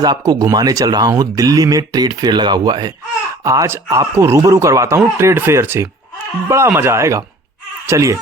आज आपको घुमाने चल रहा हूँ। दिल्ली में ट्रेड फेयर लगा हुआ है। आज आपको रूबरू करवाता हूँ ट्रेड फेयर से, बड़ा मजा आएगा। चलिए।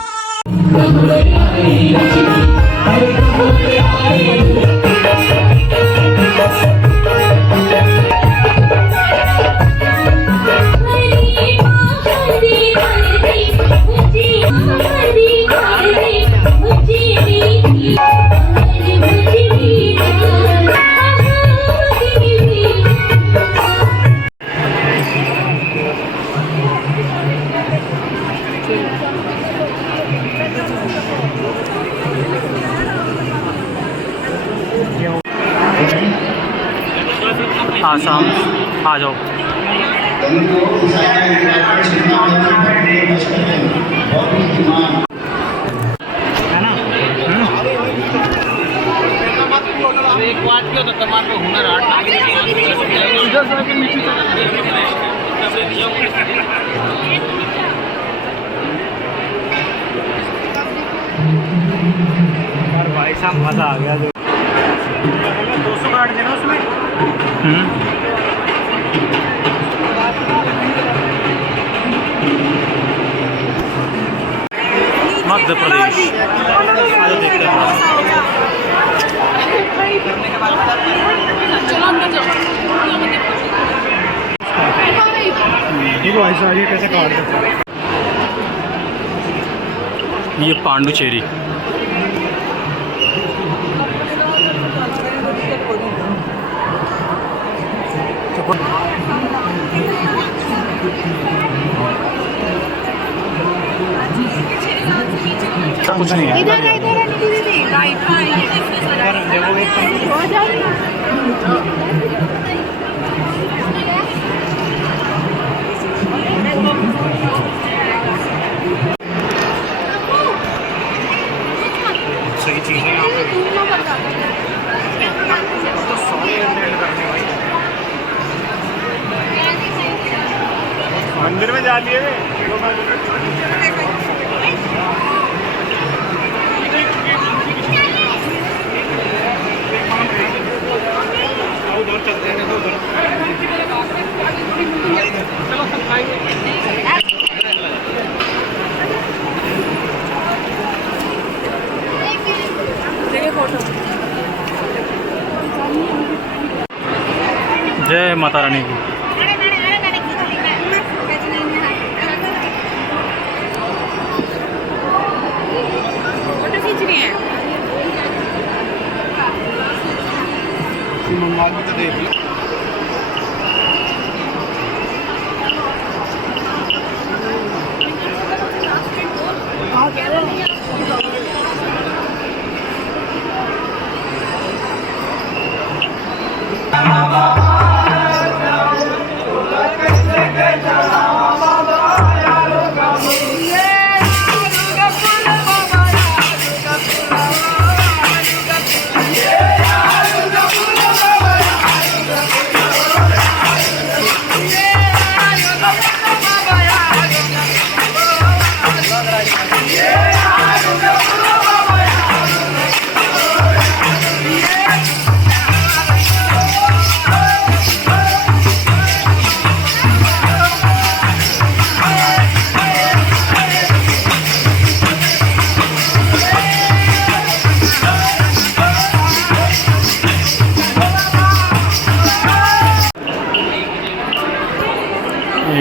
आसाम आ जाओ। है ना? एक बात क्यों तो तमाम हुनर भाई साहब मजा आ गया। 200 काट देना उसमें। मध्य प्रदेश देखते हैं। देखो ऐसा ये कैसे काट देते हैं। ये पांडुचेरी। कुछ नहीं है। इधर राइट हो जाएगा। सही चीज है यहाँ पे। तो सारे एंड करने भाई मंदिर में जा लिए। उधर चलते हैं उधर। चलो सब खाएंगे। देखिए फोटो। जय माता रानी की। फोटो खींचनी है। मंगवा के देख लो।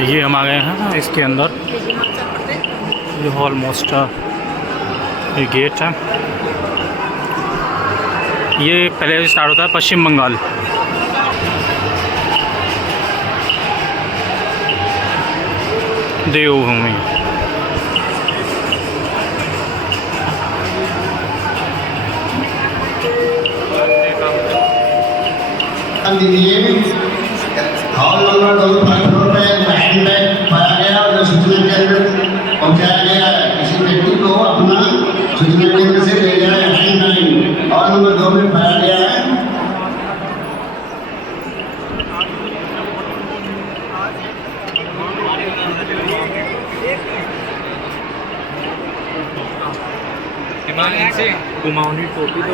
ये हम आ गए हैं इसके अंदर। ये ऑलमोस्ट ये गेट है। ये पहले से स्टार्ट होता है पश्चिम बंगाल। देवभूमि। हॉल नंबर 2 प्लेटफॉर्म पे हैंड बैग पाया गया और सूचना केंद्र पहुंचाया गया है। किसी व्यक्ति को अपना सूचना केंद्र से ले जाए। हैंड बैग हॉल नंबर 2 में पाया गया है। घुमाऊंगी टोपी तो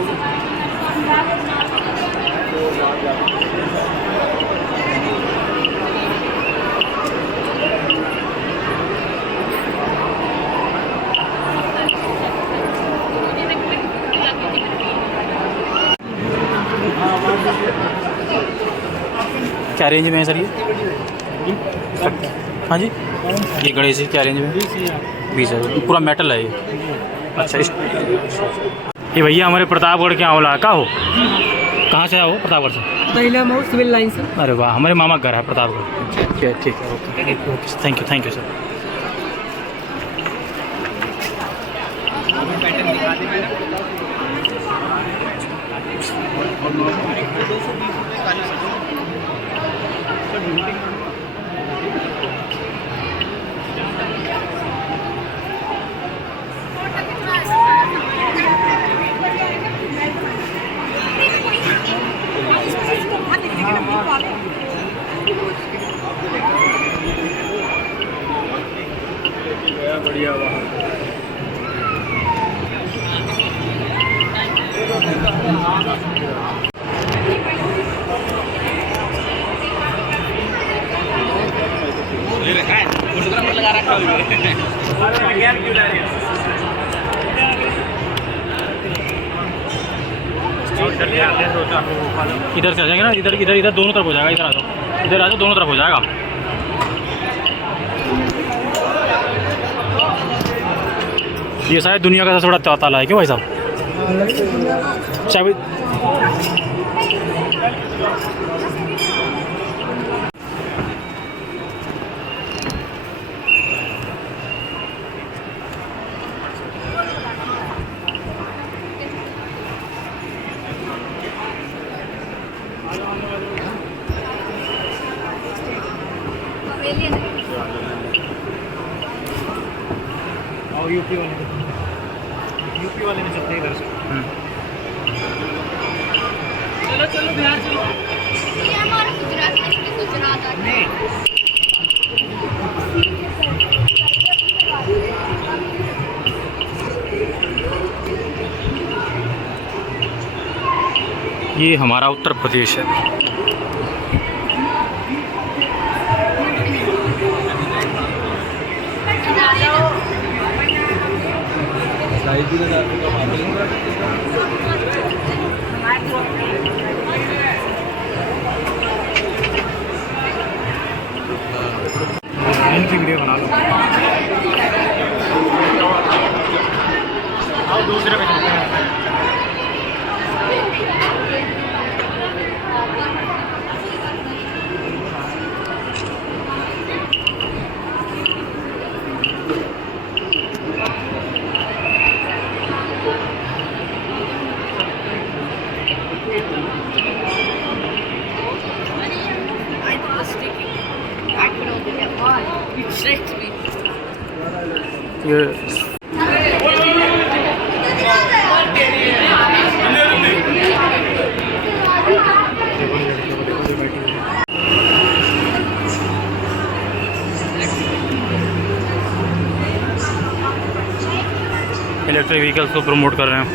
क्या रेंज में है सर ये? हाँ जी, ये गणेश जी क्या रेंज में? 20,000। पूरा मेटल है ये? अच्छा ये भैया हमारे प्रतापगढ़ के आंवला का हो? कहाँ से आया हो? प्रतापगढ़ से? पहला मोड़ सिविल लाइन से। अरे वाह, हमारे मामा का घर है प्रतापगढ़। ठीक है ओके, थैंक यू सर। बढ़िया इधर से आ जाएंगे ना, इधर दोनों तरफ हो जाएगा। इधर आ जाओ, दोनों तरफ हो जाएगा। ये शायद दुनिया का सबसे बड़ा ताला है क्यों भाई साहब? चाबी यूपी वाले में चलते हैं इधर से। चलो बिहार चलो। ये हमारा गुजरात में गुजरात आता है। ये हमारा उत्तर प्रदेश है। इनकी वीडियो बना लो। आओ दूसरे पे चलते हैं। इलेक्ट्रिक व्हीकल्स को प्रमोट कर रहे हैं।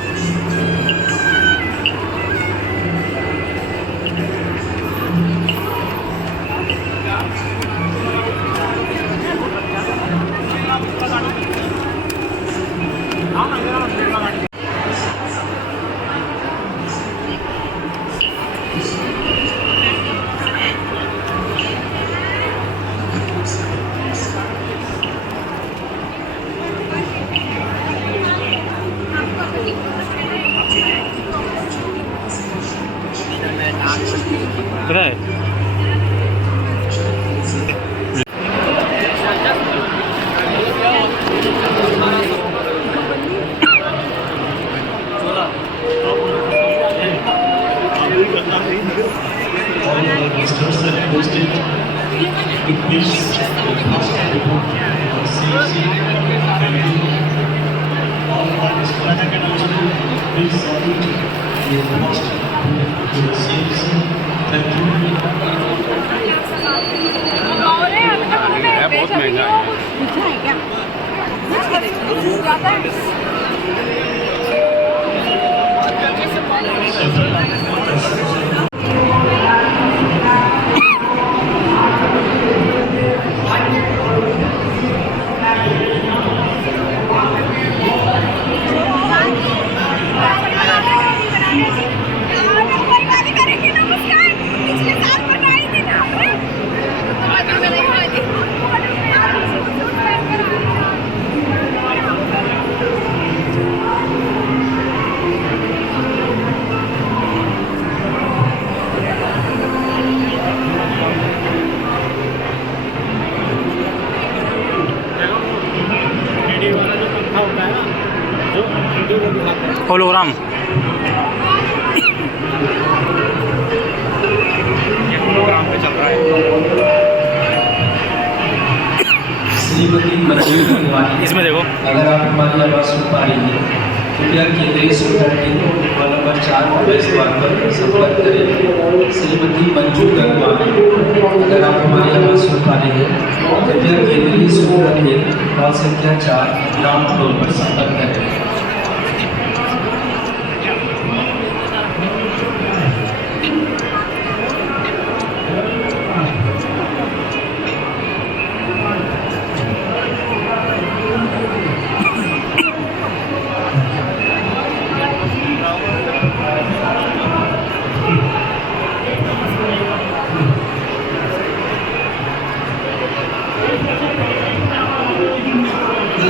पता है बहुत महंगा करेंगे नमस्कार। होलोग्राम। श्रीमती मंजू गंगवानी, इसमें देखो अगर आप हमारी आवाज़ सुन पा रही हैं कृपया केंद्रीय सुविधा केंद्र हॉल नंबर 4 प्रवेश द्वार पर संपर्क करें। श्रीमती मंजू गंगवानी, अगर आप हमारी आवाज़ सुन पा रही हैं कृपया केंद्रीय सुविधा केंद्र हॉल संख्या 4 ग्राउंड फ्लोर पर संपर्क करें।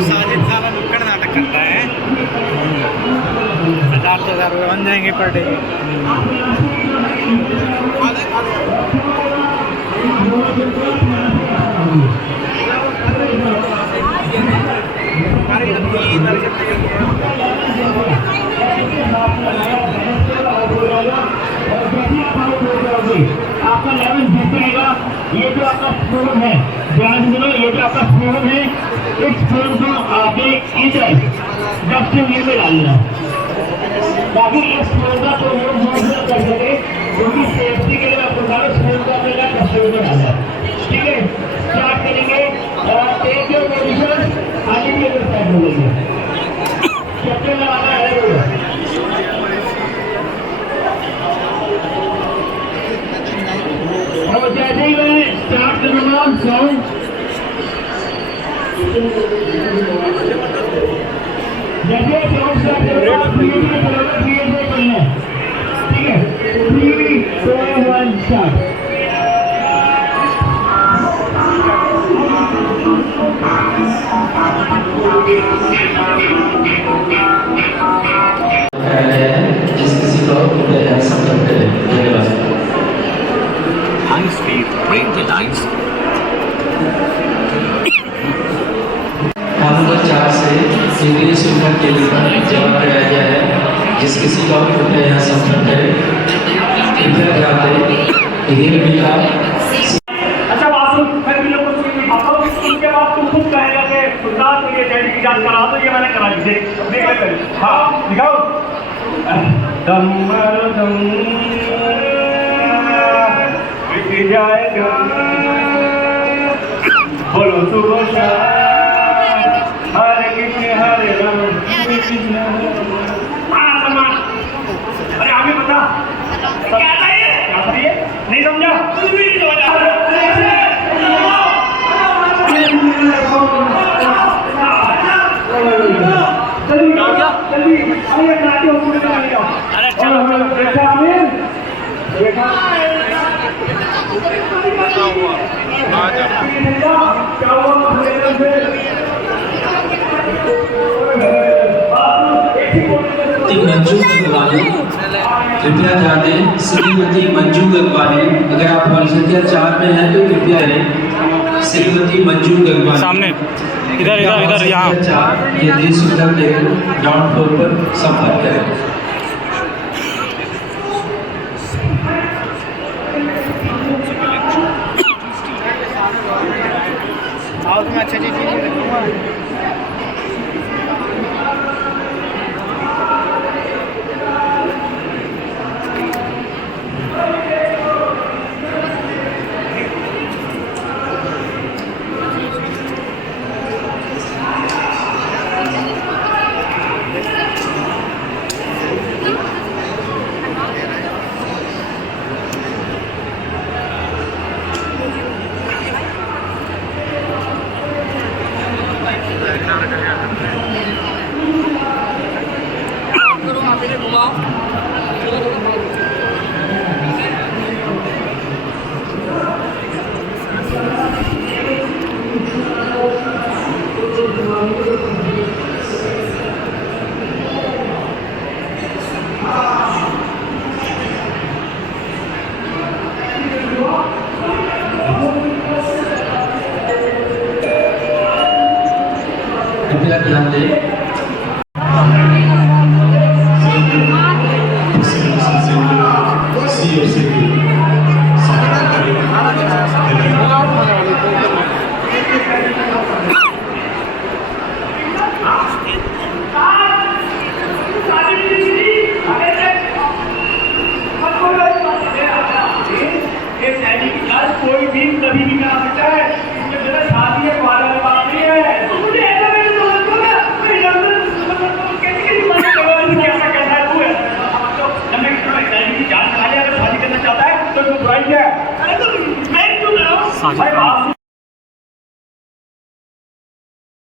साजिद सारा नुक्कड़ नाटक करता है। 1000 रुपये बन जाएंगे पर डे। आपका लेवल जीतेगा। ये जो आपका फोन है, ध्यान सुनो, ये जो आपका फोन है, इस फोन को आगे इधर डस्टबिन में डालना, ताकि इस फोन का कोई यूज न कर सके, क्योंकि सेफ्टी के लिए आपको सारे फोन को अपने डस्टबिन में डालना। ठीक है, स्टार्ट करेंगे और टेक योर पोजीशन, आगे की ओर साइड बोलेंगे। चक्कर लगाना है और जैसे ही मैं स्टार्ट करूँगा साउंड, जैसे साउंड स्टार्ट करूँगा क्रिएट करना है। ठीक है, 3, 2, 1 स्टार्ट। जिस किसी को संपर्क करें। धन्यवाद। High speed train lines hall number 4 से केंद्रीय सुविधा केंद्र पर जमा कराया गया है। जिस किसी को कृपया यहाँ संपर्क करें। कृपया ध्यान दें हिंदी में लिखा। अच्छा बात सुन, फिर भी लोगों को उसके बाद तुम खुद कहेगा कि खुदा तो ये जैन की जांच करा, तो ये मैंने करा दी। देख ले पहले। हाँ दिखाओ। जाएगा बोलो सुबह शाम, हरे कृष्ण हरे राम कृष्ण। अरे आगे बता क्या चाहिए, क्या चाहिए नहीं समझा। मंजू गंगवानी, कृपया ध्यान दें श्रीमती मंजू गंगवानी, अगर आप हॉल संख्या 4 में हैं तो कृपया करें। श्रीमती मंजू गंगवानी सामने इधर इधर इधर यहाँ 4 केंद्रीय सुविधा केंद्र ग्राउंड फ्लोर पर संपर्क करें। अच्छा चीज कृपया ध्यान दें साजिद खान।